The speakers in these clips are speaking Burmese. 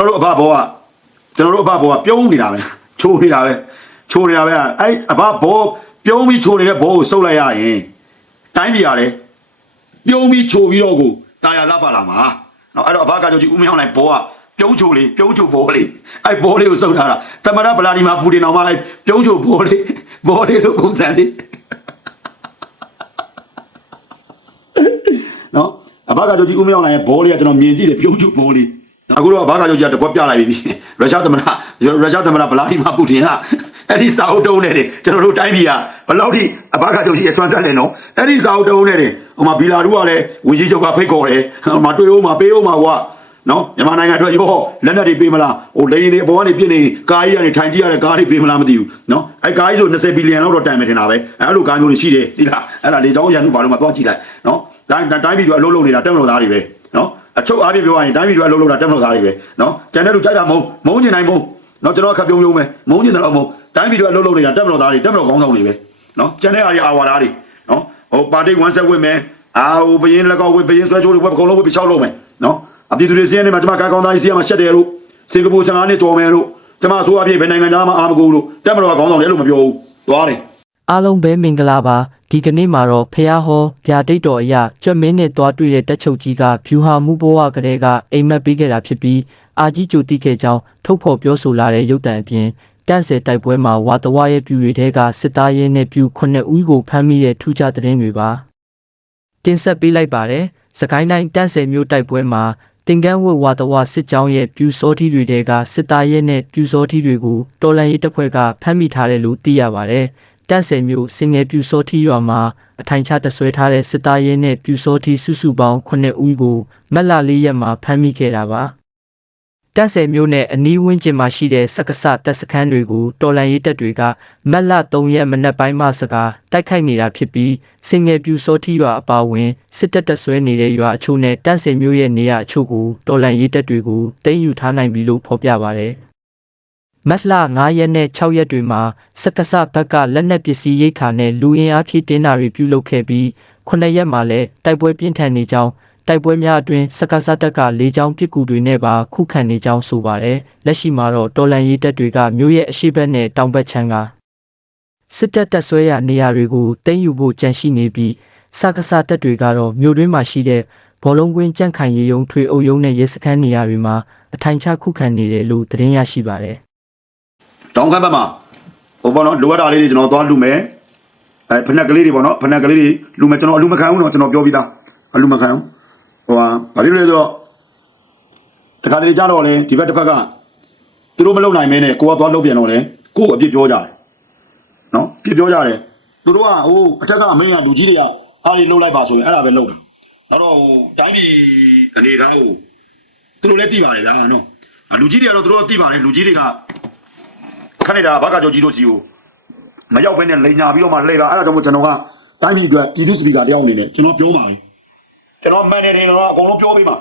ကျွန်တော်တို့အဘဘောကကျွန်တော်တို့အဘဘောကပြုံးနေတာပဲချိုးနေတာပဲချိုးနေတာပဲအဲ့အဘဘောပြုံးပြီးချိုးနေတဲ့ဘောကိုစုပ်လိုက်ရရင်တိုင်းပြည်ရတယ်ပြုံးပြီးချိုးပြီးတော့ကိုတာယာလာပါလာမှာနော်အဲ့တော့အဘကကြောင့်ဒီဦးမင်းအောင်လိုက်ဘောကပြုံးချိုလေးပြုံးချိုဘောလေးအဲ့ဘောလေးကိုစုပ်ထားတာတမရဗလာဒီမာပူတင်အောင်မအဲ့ပြုံးချိုဘောလေးဘောလေးလိုပုံစံလေးနော်အဘကကြိုကြီးဦးမရောက်လာရင်ဘောလေးကကျွန်တော်မြင်ကြည့်တယ်ပြုံးချူဘောလေး အခုတော့အဘကကြိုကြီးကတကွက်ပြလိုက်ပြီရုရှားသမ္မတရုရှားသမ္မတဗလာဒီမာပူတင်ကအဲ့ဒီစာအုပ်တုံးနေတယ်ကျွန်တော်တို့တိုင်းပြည်ကဘယ်လောက်ထိအဘကကြိုကြီးအစွမ်းတက်လဲနော်အဲ့ဒီစာအုပ်တုံးနေတယ်ဟိုမှာဘီလာရူကလည်းဝင်ကြီးချုပ်ကဖိတ်ခေါ်တယ်ဟိုမှာတွေ့ဦးမှာပေးဦးမှာကွာနော်မြန်မာနိုင်ငံအတွက်ရောလက်နက်တွေပေးမလားဟိုလေရင်တွေအပေါ်ကနေပြစ်နေကားကြီးကနေထိုင်ကြည့်ရတဲ့ကားတွေပေးမလားမသိဘူးနော်အဲ့ကားကြီးဆို20ဘီလီယံလောက်တော့တန်မယ်ထင်တာပဲအဲ့လိုကားမျိုးတွေရှိတယ်ဒီလားအဲ့ဒါလေချောင်းရန်သူဘာလို့မှသွားကြည့်လိုက်နော်တိုင်းတိုင်းပြည်တွေအလုပ်လုပ်နေတာတက်မလို့သားတွေပဲနော် အချုပ်အားဖြင့်ပြောရရင်တိုင်းပြည်တွေအလုပ်လုပ်တာတက်မလို့သားတွေပဲနော်ကျန်တဲ့လူကြိုက်တာမုံမုံကျင်တိုင်းမုံနော်ကျွန်တော်ခပ်ပြုံးပြုံးပဲမုံကျင်တယ်တော့မုံတိုင်းပြည်တွေအလုပ်လုပ်နေတာတက်မလို့သားတွေတက်မလို့ကောင်းဆောင်တွေပဲနော်ကျန်တဲ့အားတွေအာဝါသားတွေနော်ဟိုပါတိဝမ်ဆက်ဝစ်မယ်အာဟိုဘယင်းလက်ကောက်ဝစ်ဘယင်းဆွဲချိုးတွေဝက်အကုန်လုံးဝစ်ပြီးချောက်လုံးမယ်နော်အပြည်သူတွေစီးရဲနေမှာကျွန်မကာကောင်းသားကြီးစီးရမှာရှက်တယ်လို့စင်ကာပူ15နှစ်တော်မယ်လို့ကျွန်မအစိုးရပြည်ဘယ်နိုင်ငံသားမှအာမကူလို့တက်မလို့ကောင်းဆောင်တယ်လို့မပြောဘူးသွားတယ် အားလုံးပဲမင်္ဂလာပါဒီကနေ့မှာတော့ဖះဟောဗျာဒိတ်တော်အရာကြွက်မင်းနဲ့တွားတွေ့တဲ့တက်ချုပ်ကြီးကဖြူဟာမှုဘဝကလေးကအိမ်မက်ပေးခဲ့တာဖြစ်ပြီးအာကြီးကြိုတိခဲ့ကြောင်းထုတ်ဖော်ပြောဆိုလာတဲ့ရုပ်တံအပြင်တန့်ဆယ်တိုက်ပွဲမှာဝါတဝါရဲ့ပြူတွေထဲကစစ်သားရဲနဲ့ပြူ9ဦးကိုဖမ်းမိတဲ့ထူးခြားသတင်းတွေပါတင်ဆက်ပေးလိုက်ပါတယ်စကိုင်းတိုင်းတန့်ဆယ်မြို့တိုက်ပွဲမှာတင်ကန်းဝတ်ဝါတဝစစ်ကြောင်းရဲ့ပြူစောထီတွေတဲကစစ်သားရဲနဲ့ပြူစောထီတွေကိုတော်လန်ရေးတပ်ဖွဲ့ကဖမ်းမိထားတယ်လို့သိရပါတယ်။ တန့်ဆယ်မျိုးစင်ငယ်ပြူစောထီရွာမှာအထိုင်ချတဆွဲထားတဲ့စစ်သားရဲနဲ့ပြူစောထီစုစုပေါင်း9ဦးကိုမက်လာလေးရက်မှာဖမ်းမိခဲ့တာပါ။တန့်ဆယ်မျိုးနဲ့အနီးဝန်းကျင်မှာရှိတဲ့စက္ကစတပ်စခန်းတွေကိုတော်လန်ရေးတပ်တွေကမက်လာ3ရက်မနက်ပိုင်းမှစကားတိုက်ခိုက်နေတာဖြစ်ပြီးစင်ငယ်ပြူစောထီရွာအပါအဝင်စစ်တပ်တပ်ဆွဲနေတဲ့ရွာအချို့နဲ့တန့်ဆယ်မျိုးရဲ့နေရာအချို့ကိုတော်လန်ရေးတပ်တွေကိုသိမ်းယူထားနိုင်ပြီလို့ဖော်ပြပါတယ်။ မတ်လ9ရက်နဲ့6ရက်တွေမှာစက္ကစဘက်ကလက်နက်ပစ္စည်းရိတ်ခါနဲ့လူအင်အားဖြည့်တင်းတာတွေပြုလုပ်ခဲ့ပြီး9ရက်မှာလည်းတိုက်ပွဲပြင်းထန်နေကြောင်းတိုက်ပွဲများအတွင်းစက္ကစတပ်က၄ချောင်းပစ်ကူတွေနဲ့ပါခုခံနေကြောင်းဆိုပါတယ်လက်ရှိမှာတော့တော်လန်ရေးတပ်တွေကမြို့ရဲ့အရှိတ်ဘက်နဲ့တောင်ဘက်ခြမ်းကစစ်တပ်တပ်ဆွဲရနေရာတွေကိုတင်းယူဖို့ကြံရှိနေပြီးစက္ကစတပ်တွေကတော့မြို့တွင်းမှာရှိတဲ့ဘောလုံးကွင်းကြန့်ခိုင်ရေယုံထွေအုပ်ယုံနဲ့ရဲစခန်းနေရာတွေမှာအထိုင်ချခုခံနေတယ်လို့သတင်းရရှိပါတယ် တောင်းခမ်းဘက်မှာဟိုပေါ့နော်လိုအပ်တာလေးတွေကျွန်တော်သွားလူမယ်အဲဖနက်ကလေးတွေပေါ့နော်ဖနက်ကလေးတွေလူမယ်ကျွန်တော်အလူမခံဘူးနော်ကျွန်တော်ပြောပြီးသားအလူမခံဘူးဟိုဟာဘာဖြစ်လို့လဲဆိုတော့တခါတလေကြတော့လေဒီဘက်တစ်ဖက်ကသူတို့မလုံနိုင်မဲနဲ့ကိုကသွားလုပ်ပြန်တော့လေကို့အပြစ်ပြောကြတယ်နော်ပြစ်ပြောကြတယ်သူတို့ကဟိုအထက်ကအမင်းကလူကြီးတွေကအားလေးလှုပ်လိုက်ပါဆိုရင်အဲ့ဒါပဲလှုပ်တယ်နောက်တော့ဟိုတိုင်းပြည်အနေသားကိုသူတို့လည်းသိပါတယ်ဗျာနော်လူကြီးတွေကတော့သူတို့သိပါတယ်လူကြီးတွေက ခဏနေတာဘကကြောကြီးတို့စီကိုမရောက်ဘဲနဲ့လိန်ညာပြီးတော့မှလှည့်လာအဲ့ဒါကြောင့်မို့ကျွန်တော်ကတိုင်းပြည်အတွက်ပြည်သူစပီကာတယောက်အနေနဲ့ကျွန်တော်ပြောပါမယ်ကျွန်တော်မန်နေတယ်တော့အကုန်လုံးပြောပေးပါ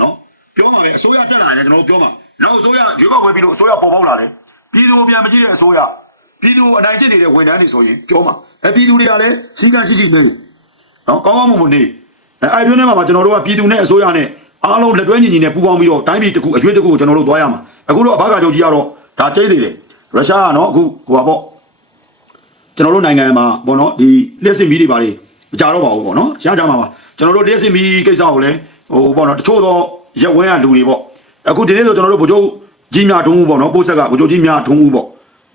နော်ပြောပါမယ်အစိုးရတက်လာရင်လည်းကျွန်တော်ပြောပါနောက်အစိုးရရွေးကောက်ပွဲပြီးတော့အစိုးရပေါ်ပေါက်လာတယ်ပြည်သူပြန်မကြည့်တဲ့အစိုးရပြည်သူအနိုင်ကျင့်နေတဲ့ဝန်ထမ်းတွေဆိုရင်ပြောပါအဲပြည်သူတွေကလည်းစီကံရှိရှိနေနော်ကောင်းကောင်းမွန်မွန်နေအဲအဲ့ပြောနေမှာကျွန်တော်တို့ကပြည်သူနဲ့အစိုးရနဲ့အားလုံးလက်တွဲညီညီနဲ့ပူးပေါင်းပြီးတော့တိုင်းပြည်တစ်ခုအရွေးတစ်ခုကိုကျွန်တော်တို့သွားရမှာအခုတော့အဘကကြောကြီးကတော့ဒါကျိတ်နေတယ် ရုရှားကနော်အခုဟိုပါပေါ့ကျွန်တော်တို့နိုင်ငံမှာပေါ့နော်ဒီလျှက်စင်မီတွေပါလေမကြတော့ပါဘူးပေါ့နော်ရကြမှာပါကျွန်တော်တို့လျှက်စင်မီကိစ္စကိုလည်းဟိုပေါ့နော်တချို့တော့ရက်ဝဲရလူတွေပေါ့အခုဒီနေ့ဆိုကျွန်တော်တို့ဗိုလ်ချုပ်ကြီးမြထုံးဦးပေါ့နော်ပို့ဆက်ကဗိုလ်ချုပ်ကြီးမြထုံးဦးပေါ့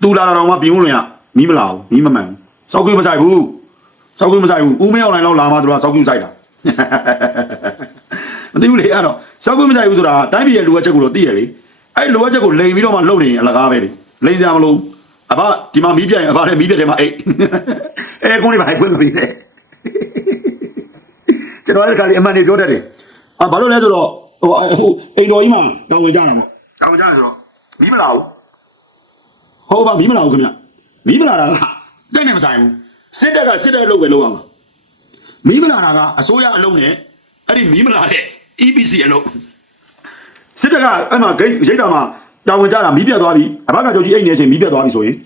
သူလာတာတော့မှပြင်ဦးလွင်ကမီးမလာဘူးမီးမမှန်ဘူးစောက်ကွေးမဆိုင်ဘူးစောက်ကွေးမဆိုင်ဘူးဦးမင်းအောင်လိုင်းလောက်လာမှသူကစောက်ကွေးဆိုင်တာမသိဘူးလေအဲ့တော့စောက်ကွေးမဆိုင်ဘူးဆိုတာတိုင်းပြည်ရဲ့လိုအပ်ချက်ကိုတော့သိရလေအဲ့လိုအပ်ချက်ကိုလိန်ပြီးတော့မှလုပ်နေရင်အလကားပဲလေ လိန်စရာမလိုဘူးအဘဒီမှာမီးပြတ်ရင်အဘလည်းမီးပြတ်တယ်မှာအိတ်အဲကုန်းလေးပါဖွင့်မပြီးနဲ့ကျွန်တော်လည်းခါလေးအမှန်တွေပြောတတ်တယ်အာဘာလို့လဲဆိုတော့ဟိုဟိုအိမ်တော်ကြီးမှာတောင်းဝင်ကြတာပေါ့တောင်းဝင်ကြတယ်ဆိုတော့မီးမလာဘူးဟုတ်ပါမီးမလာဘူးခင်ဗျမီးမလာတာကတိတ်နေမဆိုင်ဘူးစစ်တပ်ကစစ်တပ်လုပ်ပဲလုပ်ရမှာမီးမလာတာကအစိုးရအလုံးနဲ့အဲ့ဒီမီးမလာတဲ့ EPC အလုံးစစ်တပ်ကအဲ့မှာဂိတ်ရိတ်တာမှာ တာဝန်ကြတာမီးပြတ်သွားပြီအဘကကြောကြီးအိတ်နေချင်းမီးပြတ်သွားပြီဆိုရင်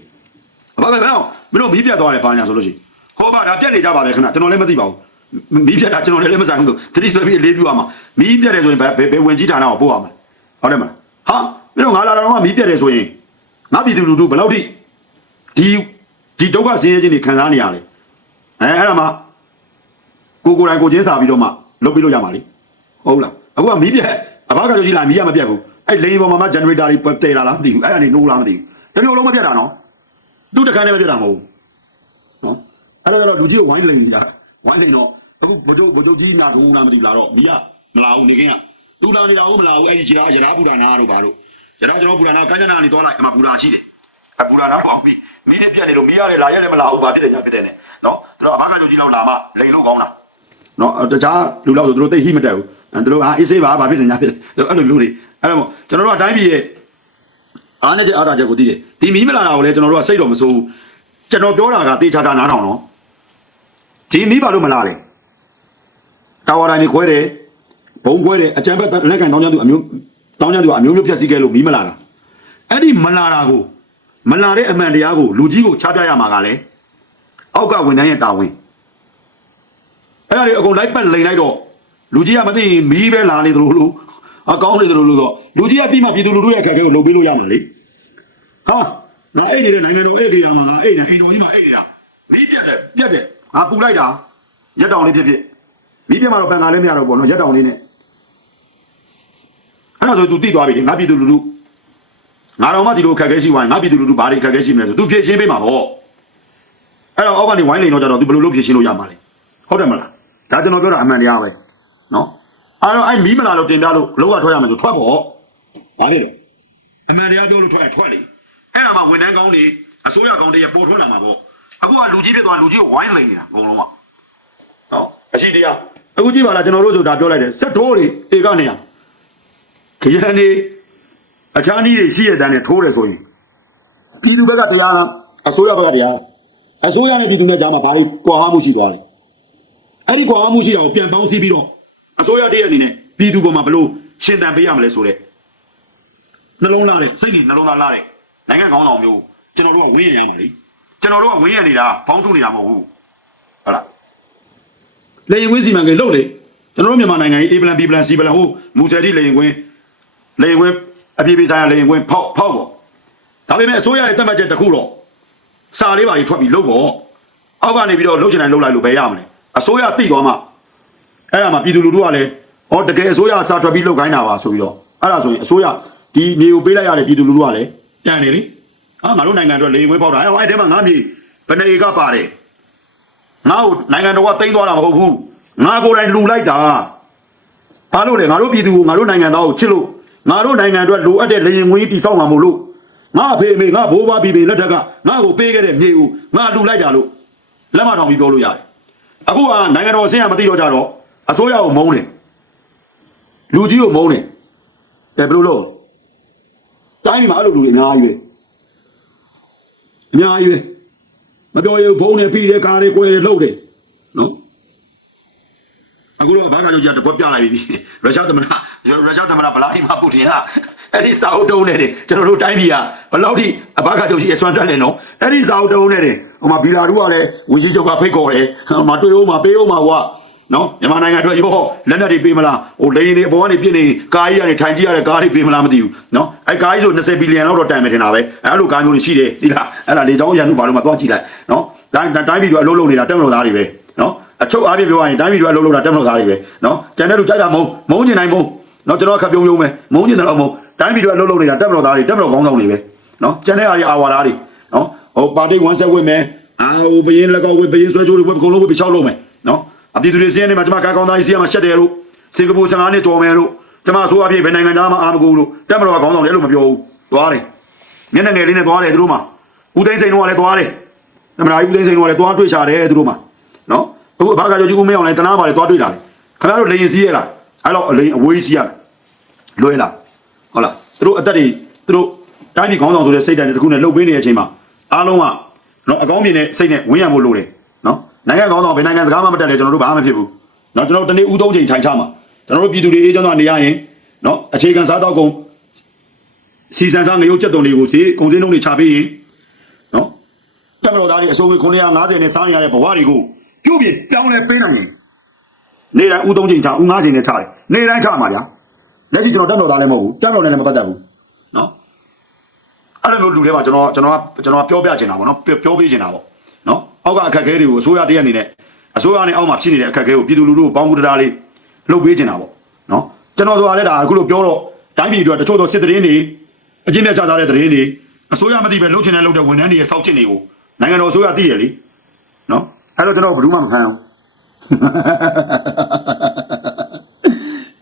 အဘကကတော့မင်းတို့မီးပြတ်သွားတယ်ဘာညာဆိုလို့ရှိရင်ဟောပါဒါပြတ်နေကြပါလေခဏကျွန်တော်လည်းမသိပါဘူးမီးပြတ်တာကျွန်တော်လည်းမဆိုင်ဘူးလို့သတိဆွဲပြီးအလေးပြုရမှာမီးပြတ်တယ်ဆိုရင်ဘယ်ဘယ်ဝင်ကြီးဌာနကိုပို့ရမှာဟုတ်တယ်မလားဟာမင်းတို့ငါလာတော့မှမီးပြတ်တယ်ဆိုရင်ငါပြည်သူလူထုဘယ်လောက်ထိဒီဒီဒုက္ခဆင်းရဲခြင်းတွေခံစားနေရလဲအဲအဲ့ဒါမှကိုကိုယ်တိုင်ကိုချင်းစာပြီးတော့မှလုပ်ပြီးလို့ရမှာလေဟုတ်လားအခုကမီးပြတ်အဘကကြောကြီးလာမီးရမပြတ်ဘူး အဲ့လိန်ပေါ်မှာမှ generator တွေတည်လာလားမသိဘူးအဲ့ဒါနေနိုးလားမသိဘူးတမျိုးလုံးမပြတ်တာနော်သူ့တခါနဲ့မပြတ်တာမဟုတ်ဘူးနော်အဲ့ဒါတော့လူကြီးကိုဝိုင်းလိန်နေကြဝိုင်းလိန်တော့အခုဘုချုပ်ဘုချုပ်ကြီးများကုန်းလားမသိဘူးလားတော့မီးကမလာဘူးနေခင်းကသူလာနေတာဟုတ်မလာဘူးအဲ့ဒီကြီးရရာပူရာနာတို့ပါတို့ရတော့ကျွန်တော်ပူရာနာကန်းကျနာနေသွားလိုက်အမပူရာရှိတယ်အပူရာနာပေါ့ပြီးမီးနဲ့ပြတ်နေလို့မီးရတယ်လာရက်လည်းမလာဘူးပါဖြစ်တယ်ညာဖြစ်တယ်နဲ့နော်သူတို့အဘကကြောကြီးလောက်လာမှလိန်လို့ကောင်းတာနော်တခြားလူလောက်ဆိုသူတို့သိဟိမတက်ဘူးအဲသူတို့ဟာအေးဆေးပါဘာဖြစ်နေညာဖြစ်တယ်အဲ့လိုလူတွေ အဲ့တော့ကျွန်တော်တို့အတိုင်းပြည်ရဲ့အားနဲ့ချက်အားတာချက်ကိုသိတယ်ဒီမီးမလာတာကိုလည်းကျွန်တော်တို့ကစိတ်တော့မစိုးဘူးကျွန်တော်ပြောတာကတေချာချာနားထောင်တော့ဒီမီးပါလို့မလာလေတာဝါတိုင်းတွေခွဲတယ်ဘုံခွဲတယ်အကြံဘက်လက်ကန်တောင်းချမ်းသူအမျိုးတောင်းချမ်းသူကအမျိုးမျိုးဖြတ်စည်းခဲ့လို့မီးမလာတာအဲ့ဒီမလာတာကိုမလာတဲ့အမှန်တရားကိုလူကြီးကိုချပြရမှာကလည်းအောက်ကဝန်ထမ်းရဲ့တာဝန်အဲ့ဒါတွေအကုန်လိုက်ပတ်လိန်လိုက်တော့လူကြီးကမသိရင်မီးပဲလာနေသလိုလို့ အကောင်းနေတယ်လို့လို့တော့လူကြီးကတိမှပြည်သူလူထုရဲ့အခက်အခဲကိုလုပ်ပေးလို့ရမှာလေဟာငါအဲ့နေတဲ့နိုင်ငံတော်အဲ့ခေရမှာငါအဲ့နေအိမ်တော်ကြီးမှာအဲ့နေတာမီးပြတ်တယ်ပြတ်တယ်ငါပူလိုက်တာရက်တောင်လေးဖြစ်ဖြစ်မီးပြတ်မှာတော့ပန်ကားလည်းမရတော့ဘူးနော်ရက်တောင်လေးနဲ့အဲ့ဒါဆိုသူတိသွားပြီလေငါပြည်သူလူထုငါတော်မှဒီလိုအခက်အခဲရှိသွားရင်ငါပြည်သူလူထုဘာတွေအခက်အခဲရှိမလဲဆိုသူဖြည့်ရှင်းပေးမှာပေါ့အဲ့တော့အောက်ကနေဝိုင်းနေတော့ကြတော့ तू ဘယ်လိုလုပ်ဖြည့်ရှင်းလို့ရမှာလဲဟုတ်တယ်မလားဒါကျွန်တော်ပြောတာအမှန်တရားပဲနော် အဲ့တော့အဲ့မီးမလာလို့တင်ပြလို့လောကထွက်ရမယ်ဆိုထွက်ပေါ့ဘာလဲတော့အမှန်တရားပြောလို့ထွက်ရထွက်လေအဲ့ဒါမှဝန်ထမ်းကောင်းတွေအစိုးရကောင်းတွေရပေါ်ထွန်းလာမှာပေါ့အခုကလူကြီးဖြစ်သွားလူကြီးကိုဝိုင်းလိန်နေတာအကုန်လုံးကနော်အရှိတရားအခုကြည့်ပါလားကျွန်တော်တို့ဆိုတာပြောလိုက်တယ်စက်ထိုးတွေဧကနေရခရမ်းနေအခြားနည်းတွေရှိရတဲ့နဲ့ထိုးတယ်ဆိုရင်ပြည်သူဘက်ကတရားလားအစိုးရဘက်ကတရားလားအစိုးရနဲ့ပြည်သူနဲ့ကြားမှာဘာတွေကွာဟမှုရှိသွားလဲအဲ့ဒီကွာမှုရှိတာကိုပြန်ပေါင်းစည်းပြီးတော့ အစိုးရတည်းရဲ့အနေနဲ့ပြည်သူပေါ်မှာဘလို့ရှင်းတန်ပေးရမလဲဆိုတဲ့နှလုံးသားတဲ့စိတ်နဲ့နှလုံးသားလာတဲ့နိုင်ငံကောင်းဆောင်မျိုးကျွန်တော်တို့ကဝင်းရရမှာလေကျွန်တော်တို့ကဝင်းရနေတာဘောင်းထုနေတာမဟုတ်ဘူးဟုတ်လားလေရင်ဝင်းစီမံကိန်းလုပ်လေကျွန်တော်တို့မြန်မာနိုင်ငံကြီး A plan B plan C plan ဟိုမူဆယ်တိလေရင်ဝင်းလေရင်ဝင်းအပြေးပြေးဆိုင်ရလေရင်ဝင်းဖောက်ဖောက်ပေါ့ဒါပေမဲ့အစိုးရရဲ့တက်မှတ်ချက်တစ်ခုတော့စာလေးပါကြီးထွက်ပြီးလုပ်ပေါ့အောက်ကနေပြီးတော့လှုပ်ချင်တိုင်းလှုပ်လိုက်လို့ပဲရမလဲအစိုးရသိသွားမှ အဲ့ဒါမှပြည်သူလူထုကလည်းဟောတကယ်အစိုးရစာထွက်ပြီးလုပ်ခိုင်းတာပါဆိုပြီးတော့အဲ့ဒါဆိုရင်အစိုးရဒီမြေကိုပေးလိုက်ရတဲ့ပြည်သူလူထုကလည်းတန်နေလေဟာငါတို့နိုင်ငံအတွက်လေရင်ခွဲပေါက်တာအဲ့ဟိုအဲ့ထဲမှာငါမြေဘယ်နေကပါတယ်ငါ့ကိုနိုင်ငံတော်ကတိမ့်သွားတာမဟုတ်ဘူးငါကိုယ်တိုင်လူလိုက်တာဘာလို့လဲငါတို့ပြည်သူကိုငါတို့နိုင်ငံသားကိုချစ်လို့ငါတို့နိုင်ငံအတွက်လိုအပ်တဲ့လေရင်ခွေးတိစောက်မှာမို့လို့ငါအဖေအမေငါဘိုးဘွားပြည်ပြည်လက်ထက်ကငါ့ကိုပေးခဲ့တဲ့မြေကိုငါလူလိုက်တာလို့လက်မထောင်ပြီးပြောလို့ရတယ်အခုကနိုင်ငံတော်အဆင့်ကမသိတော့ကြတော့ အစိုးရကိုမုန်းတယ်လူကြီးကိုမုန်းတယ်တယ်ဘယ်လိုလုပ်တိုင်းပြည်မှာအဲ့လိုလူတွေအများကြီးပဲအများကြီးပဲမပြောရဘူးဘုံနဲ့ပြီးတယ်ကားတွေကိုယ်တွေလှုပ်တယ်နော်အခုတော့ဘာကကြောင့်တကွက်ပြလိုက်ပြီရုရှားသမ္မတရုရှားသမ္မတဗလာဒီမာပူတင်ကအဲ့ဒီစာအုပ်တုံးနေတယ်ကျွန်တော်တို့တိုင်းပြည်ကဘယ်လောက်ထိအဘာကကြောင့်ရှိအစွမ်းတက်လဲနော်အဲ့ဒီစာအုပ်တုံးနေတယ်ဟိုမှာဘီလာတို့ကလည်းဝင်းကြီးချုပ်ကဖိတ်ခေါ်တယ်ဟိုမှာတွေ့ဦးမှာပေးဦးမှာကွာ နော်မြန်မာနိုင်ငံအတွက်ရောလက်နက်တွေပေးမလားဟိုလေရင်တွေအပေါ်ကနေပြစ်နေကားကြီးကနေထိုင်ကြည့်ရတဲ့ကားတွေပေးမလားမသိဘူးနော်အဲ့ကားကြီးဆို20ဘီလီယံလောက်တော့တန်မယ်ထင်တာပဲအဲ့လိုကားမျိုးတွေရှိတယ်ဒီလားအဲ့ဒါလေချောင်းရန်သူဘာလို့မှသွားကြည့်လိုက်နော်တိုင်းတိုင်းပြည်တို့အလုပ်လုပ်နေတာတက်မလို့သားတွေပဲနော်အချုပ်အားဖြင့်ပြောရရင်တိုင်းပြည်တို့အလုပ်လုပ်တာတက်မလို့သားတွေပဲနော်ကျန်တဲ့လူကြိုက်တာမုံမုံကျင်တိုင်းမုံနော်ကျွန်တော်ခပ်ပြုံးပြုံးပဲမုံကျင်တယ်တော့မုံတိုင်းပြည်တို့အလုပ်လုပ်နေတာတက်မလို့သားတွေတက်မလို့ကောင်းဆောင်တွေပဲနော်ကျန်တဲ့အားတွေအာဝါသားတွေနော်ဟိုပါတိတ်ဝမ်းဆက်ဝင့်မယ်အာဟိုဘယင်းလက်ကောက်ဝင့်ဘယင်းဆွဲကြိုးတွေဝင့်အကုန်လုံးဝင့်ပြီးချောက်လုံးမယ်နော် အပြည်သူတွေစီးရဲနေမှာကျွန်မကာကောင်းသားကြီးစီးရမှာရှက်တယ်လို့စင်ကာပူ15နှစ်ကြော်မယ်လို့ကျွန်မအစိုးရပြည်ဘယ်နိုင်ငံသားမှအာမကူလို့တက်မလို့ကောင်းဆောင်တယ်လို့မပြောဘူးသွားတယ်မျက်နှာငယ်လေးနဲ့သွားတယ်သူတို့မှာဦးသိန်းစိန်တို့ကလည်းသွားတယ်နမရာကြီးဦးသိန်းစိန်တို့ကလည်းသွားတွေ့ချတယ်သူတို့မှာနော်အခုအဘကကြောကြီးဦးမင်းအောင်လည်းတနာပါလေသွားတွေ့တာလေခင်ဗျားတို့လေရင်စီးရလားအဲ့တော့အလိန်အဝေးကြီးစီးရလွယ်လားဟုတ်လားသူတို့အသက်တွေသူတို့တိုင်းပြည်ခေါင်းဆောင်ဆိုတဲ့စိတ်ဓာတ်တွေတခုနဲ့လှုပ်ပေးနေတဲ့အချိန်မှာအားလုံးကနော်အကောင်းမြင်တဲ့စိတ်နဲ့ဝင်းရံဖို့လိုတယ် နော်နိုင်ငံခေါင်းဆောင်ဘယ်နိုင်ငံစကားမှမတက်လဲကျွန်တော်တို့ဘာမှမဖြစ်ဘူးနော်ကျွန်တော်တို့တနေ့ဦးသုံးချိန်ထိုင်ချမှာကျွန်တော်တို့ပြည်သူတွေအေးချမ်းသာနေရရင်နော်အခြေခံစားတော့ကုန်စီစံစားငရုတ်ချက်တုံတွေကိုစီကုန်စင်းလုံးတွေချပေးရင်နော်တက်မတော်သားတွေအစိုးရ950နဲ့စားနေရတဲ့ဘဝတွေကိုပြုတ်ပြတောင်းလဲပေးနိုင်ရင်နေတိုင်းဦးသုံးချိန်ချဦး9ချိန်နဲ့ချတယ်နေတိုင်းချမှာဗျာလက်ရှိကျွန်တော်တက်မတော်သားလည်းမဟုတ်ဘူးတက်မတော်နဲ့လည်းမပတ်သက်ဘူးနော်အဲ့လိုမျိုးလူတွေမှာကျွန်တော်ကျွန်တော်ကကျွန်တော်ကပြောပြချင်တာပေါ့နော်ပြောပြောပြချင်တာပေါ့နော် အောက်ကအခက်အခဲတွေကိုအစိုးရတရက်အနေနဲ့အစိုးရနဲ့အောက်မှာဖြစ်နေတဲ့အခက်အခဲကိုပြည်သူလူထုကိုပေါင်းကူတရားလေးလုပ်ပေးချင်တာပေါ့နော်ကျွန်တော်ဆိုတာလည်းဒါအခုလိုပြောတော့တိုင်းပြည်အတွက်တချို့သောစစ်တရင်တွေအကျဉ်းနဲ့ချထားတဲ့တရင်တွေအစိုးရမသိပဲလှုပ်ချင်တဲ့လှုပ်တဲ့ဝန်ထမ်းတွေရဲ့စောက်ချင်တွေကိုနိုင်ငံတော်အစိုးရသိရလေနော်အဲ့တော့ကျွန်တော်ဘယ်သူမှမခံအောင်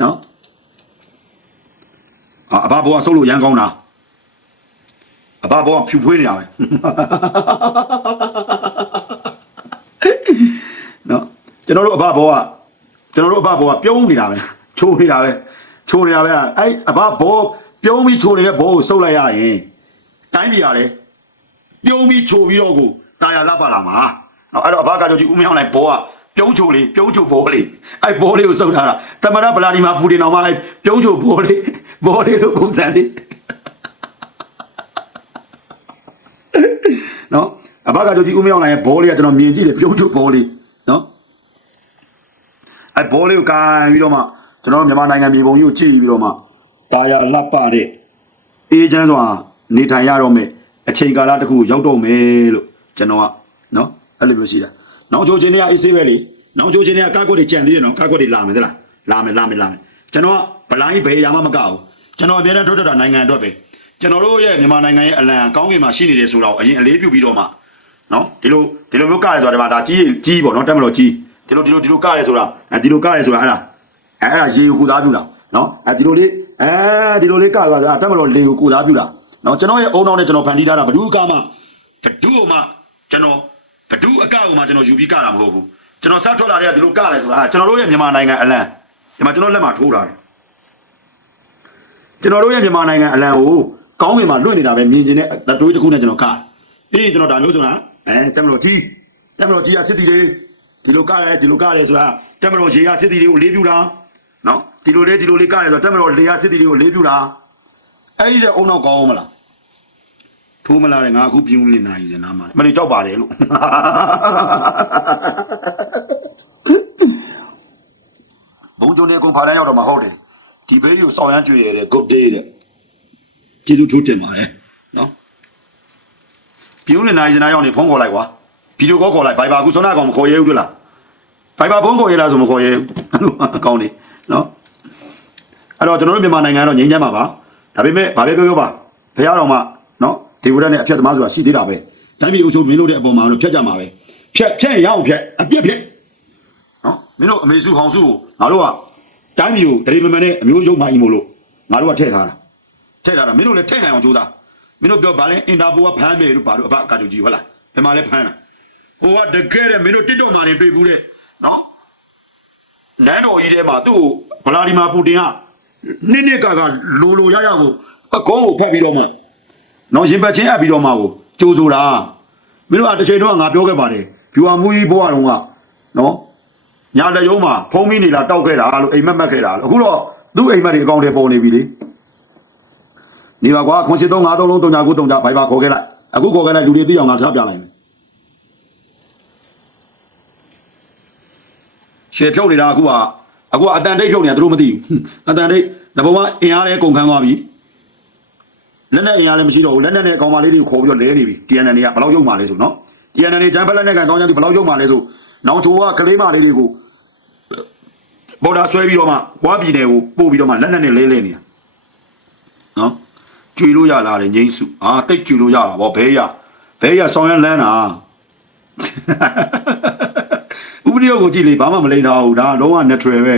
နော်အာအဘဘောကဆုပ်လို့ရမ်းကောင်းတာအဘဘောကဖြူဖွေးနေတာပဲနော် ကျွန်တော်တို့အဘဘောကကျွန်တော်တို့အဘဘောကပြုံးနေတာပဲချိုးနေတာပဲချိုးနေတာပဲအဲ့အဘဘောပြုံးပြီးချိုးနေတဲ့ဘောကိုဆုပ်လိုက်ရရင်တိုင်းပြည်ရတယ်ပြုံးပြီးချိုးပြီးတော့ကိုတာယာလက်ပါလာမှာနော်အဲ့တော့အဘကကြောင့်ဒီဦးမြောင်းလိုက်ဘောကပြုံးချိုလေးပြုံးချိုဘောလေးအဲ့ဘောလေးကိုစုပ်ထားတာတမရဗလာဒီမာပူတင်တော်မှာအဲ့ပြုံးချိုဘောလေးဘောလေးလိုပုံစံလေးနော်အဘကတို့ဒီဦးမြောင်းလိုက်ရဲ့ဘောလေးကကျွန်တော်မြင်ကြည့်တယ်ပြုံးချုပ်ဘောလေးနော် အဲဘောလေးကိုကန်ပြီးတော့မှကျွန်တော်မြန်မာနိုင်ငံမြေပုံကြီးကိုကြည့်ပြီးတော့မှတာယာလှပတဲ့အေးချမ်းစွာနေထိုင်ရတော့မယ်အချိန်ကာလတစ်ခုရောက်တော့မယ်လို့ကျွန်တော်ကနော်အဲ့လိုမျိုးရှိတာနောက်ချိုးချင်းတွေကအေးဆေးပဲလေနောက်ချိုးချင်းတွေကကားကွက်တွေကြံသေးတယ်နော်ကားကွက်တွေလာမယ်သလားလာမယ်လာမယ်လာမယ်ကျွန်တော်ကဗလိုင်းဘယ်ရာမှမကောက်ဘူးကျွန်တော်အများနဲ့ထုတ်ထုတ်တာနိုင်ငံအတွက်ပဲကျွန်တော်တို့ရဲ့မြန်မာနိုင်ငံရဲ့အလံကောင်းကင်မှာရှိနေတယ်ဆိုတော့အရင်အလေးပြုပြီးတော့မှနော်ဒီလိုဒီလိုမျိုးကရဲဆိုတာဒီမှာဒါကြီးကြီးပေါ့နော်တက်မလို့ကြီး ဒီလိုဒီလိုဒီလိုကရဲဆိုတာအဲဒီလိုကရဲဆိုတာအဲ့ဒါအဲအဲ့ဒါရေကိုကူသားပြူတာနော်အဲဒီလိုလေးအဲဒီလိုလေးကသွားတာတက်မလို့လေကိုကူသားပြူတာနော်ကျွန်တော်ရဲ့အုံနောက်နဲ့ကျွန်တော်ဖန်တီးထားတာဘဒုကမှဘဒုမှကျွန်တော်ဘဒုအကောက်မှကျွန်တော်ယူပြီးကတာမဟုတ်ဘူးကျွန်တော်စထွက်လာတဲ့ကဒီလိုကရဲဆိုတာကျွန်တော်တို့ရဲ့မြန်မာနိုင်ငံအလံဒီမှာကျွန်တော်လက်မှာထိုးထားတယ်ကျွန်တော်တို့ရဲ့မြန်မာနိုင်ငံအလံကိုကောင်းကင်မှာလွှင့်နေတာပဲမြင်ကျင်တဲ့တွေးတစ်ခုနဲ့ကျွန်တော်ကအေးကျွန်တော်ဒါမျိုးဆိုတာအဲတက်မလို့ကြီးတက်မလို့ကြီးရစစ်တီတွေ ဒီလိုကရဲဒီလိုကရဲဆိုတာတက်မလို့ရေရစစ်တီတွေကိုလေးပြူတာနော်ဒီလိုလေးဒီလိုလေးကရဲဆိုတော့တက်မလို့လေရစစ်တီတွေကိုလေးပြူတာအဲ့ဒီတဲ့အုံနောက်ကောင်းမလားထိုးမလားတဲ့ငါအခုပြင်းနေနိုင်စင်နားမှာမလေးကြောက်ပါတယ်လို့ဘုံကျုံနေကုန်ဖားတန်းရောက်တော့မှဟုတ်တယ်ဒီဘေးကိုစောင်းရမ်းကြွေရတဲ့ good day တဲ့ကျေးဇူးထိုးတင်ပါတယ်နော်ပြင်းနေနိုင်စနာရောက်နေဖုန်းခေါ်လိုက်ကွာ ဗီဒီယိုကောခေါ်လိုက်ဘိုင်ဘာကူစောနာကောင်မခေါ်ရဲဘူးတွေ့လားဘိုင်ဘာဖုန်းခေါ်ရဲလားဆိုမခေါ်ရဲဘူးအဲ့လိုအကောင်းနေနော်အဲ့တော့ကျွန်တော်တို့မြန်မာနိုင်ငံကတော့ငြိမ်းချမ်းပါပါဒါပေမဲ့ဗာပဲပြောပြောပါဘယ်ရအောင်မှနော်ဒေဝရနဲ့အဖြတ်သမားဆိုတာရှိသေးတာပဲတိုင်းပြည်အုပ်ချုပ်မင်းတို့တဲ့အပေါ်မှာတော့ဖြတ်ကြမှာပဲဖြတ်ဖြတ်ရအောင်ဖြတ်အပြစ်ဖြတ်နော်မင်းတို့အမေစုဟောင်စုကိုငါတို့ကတိုင်းပြည်ကိုတရေမမနဲ့အမျိုးယုံမှကြီးမို့လို့ငါတို့ကထည့်ထားတာထည့်ထားတာမင်းတို့လည်းထည့်နိုင်အောင်ကြိုးစားမင်းတို့ပြောဗာလဲအင်တာပိုကဖမ်းမယ်လို့ဘာလို့အဘကာကြိုကြီးဟုတ်လားဘယ်မှာလဲဖမ်းတာ ဟိုကတကယ်တဲ့မင်းတို့တစ်တော့မာနေတွေ့ဘူးတဲ့နော်နန်းတော်ကြီးထဲမှာသူ့ကိုဗလာဒီမာပူတင်ကနှစ်နှစ်ကကလိုလိုရရကိုအကောင်းကိုဖက်ပြီးတော့မှနော်ရင်ပတ်ချင်းအပ်ပြီးတော့မှကိုကြိုးဆိုတာမင်းတို့ကတစ်ချိန်တော့ငါပြောခဲ့ပါတယ်ဖြူဟာမူကြီးဘွားတော်ကနော်ညာလက်ရုံးမှာဖုံးမိနေလားတောက်ခဲ့တာလို့အိမ်မက်မက်ခဲ့တာလို့အခုတော့သူ့အိမ်မက်တွေအကောင့်တွေပေါ်နေပြီလေနေပါကွာခွန်ရှိသုံး၅သုံးလုံးတုံညာကိုတုံညာဘိုင်ဘာခေါ်ခဲ့လိုက်အခုခေါ်ခဲ့လိုက်လူတွေသိအောင်ငါထားပြလိုက်မယ် ရှေဖြုတ်နေတာအခုကအခုကအတန်တိတ်ဖြုတ်နေတာသူတို့မသိဘူးအတန်တိတ်တဘောကအင်အားလည်းကုန်ခန်းသွားပြီလက်နဲ့အင်အားလည်းမရှိတော့ဘူးလက်နဲ့နဲ့ကောင်မလေးတွေကိုခေါ်ပြီးတော့လဲနေပြီ TNN တွေကဘယ်လောက်ရုံမှလဲဆိုနော် TNN တွေဂျမ်ဖက်လက်နဲ့ကန်တောင်းချမ်းဒီဘယ်လောက်ရုံမှလဲဆိုနောင်ချိုကကလေးမလေးတွေကိုဘော်ဒါဆွဲပြီးတော့မှဝါပြည်နယ်ကိုပို့ပြီးတော့မှလက်နဲ့နဲ့လဲလဲနေတာနော်ကျွေလို့ရလာတယ်ငိမ့်စုအာတိတ်ကျွေလို့ရတာဗောဘဲရဘဲရဆောင်းရမ်းလန်းတာ ဥပဒေကိုကြည့်လေဘာမှမလိမ့်တော့ဘူးဒါလုံးဝ natural ပဲ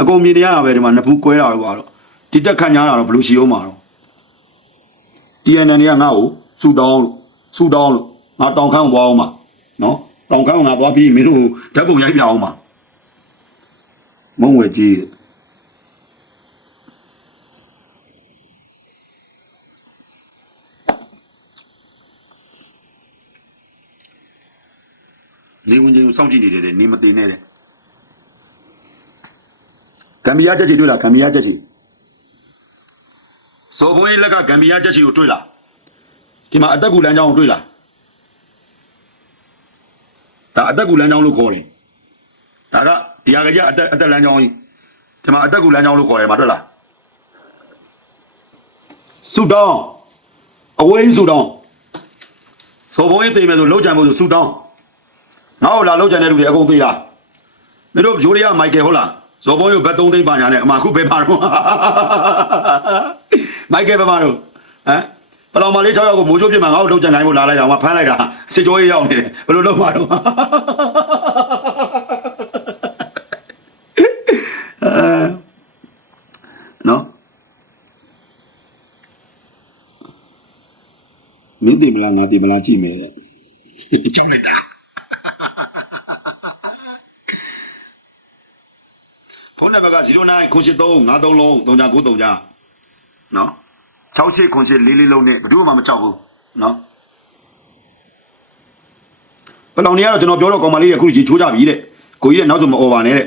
အကုန်မြင်နေရတာပဲဒီမှာနှစ်ဖူးကွဲတာပဲကွာတော့ဒီတက်ခန့်ညားတာတော့ဘယ်လိုရှိအောင်မှာတော့ TNN ကငါ့ကိုစူတောင်းလို့စူတောင်းလို့ငါတောင်ခမ်းသွားအောင်မှာနော်တောင်ခမ်းငါသွားပြီးမင်းတို့ဓာတ်ပုံရိုက်ပြအောင်မှာမုံဝဲကြီး နေဝင်ချင်းကိုစောင့်ကြည့်နေတယ်တဲ့နေမတင်နဲ့တဲ့ဂမ်ဘီယာချက်ချီတွေ့လားဂမ်ဘီယာချက်ချီစော်ဘုံရဲ့လက်ကဂမ်ဘီယာချက်ချီကိုတွေ့လားဒီမှာအသက်ကူလမ်းကြောင်းကိုတွေ့လားဒါအသက်ကူလမ်းကြောင်းလို့ခေါ်တယ်ဒါကဒီဟာကကြအသက်အသက်လမ်းကြောင်းကြီးဒီမှာအသက်ကူလမ်းကြောင်းလို့ခေါ်တယ်မှာတွေ့လားဆူတောင်းအဝေးဆူတောင်းစောဘုံရေးသိမယ်ဆိုလောက်ကြံဖို့ဆိုဆူတောင်း ငါ့ကိုလာလောက်ကြံတဲ့လူတွေအကုန်သေးလားမင်းတို့ဂျိုးရီယာမိုက်ကယ်ဟုတ်လားဇော်ဘုံရေးဘက်၃သိန်းပါညာနဲ့အမခုပဲပါတော့မိုက်ကယ်ပဲပါတော့ဟမ်ပလောင်မလေး6ယောက်ကိုမိုးချိုးပြစ်မှာငါ့ကိုလောက်ကြံနိုင်ဖို့လာလိုက်တာငါဖမ်းလိုက်တာစစ်ကြောရေးရောက်နေတယ်ဘယ်လိုလုပ်မှာတော့အဲနော်မင်းတင်မလားငါတင်မလားကြည့်မယ်တဲ့ကြောက်လိုက်တာ ဖုန်းနံပါတ်က09ခု83 53လုံး3993ကြနော်68ခု8လေးလေးလုံးနဲ့ဘယ်သူမှမကြောက်ဘူးနော်ပလောင်နေကတော့ကျွန်တော်ပြောတော့ကောင်မလေးကအခုကြီးချိုးကြပြီတဲ့ကိုကြီးတဲ့နောက်ဆိုမအော်ပါနဲ့တဲ့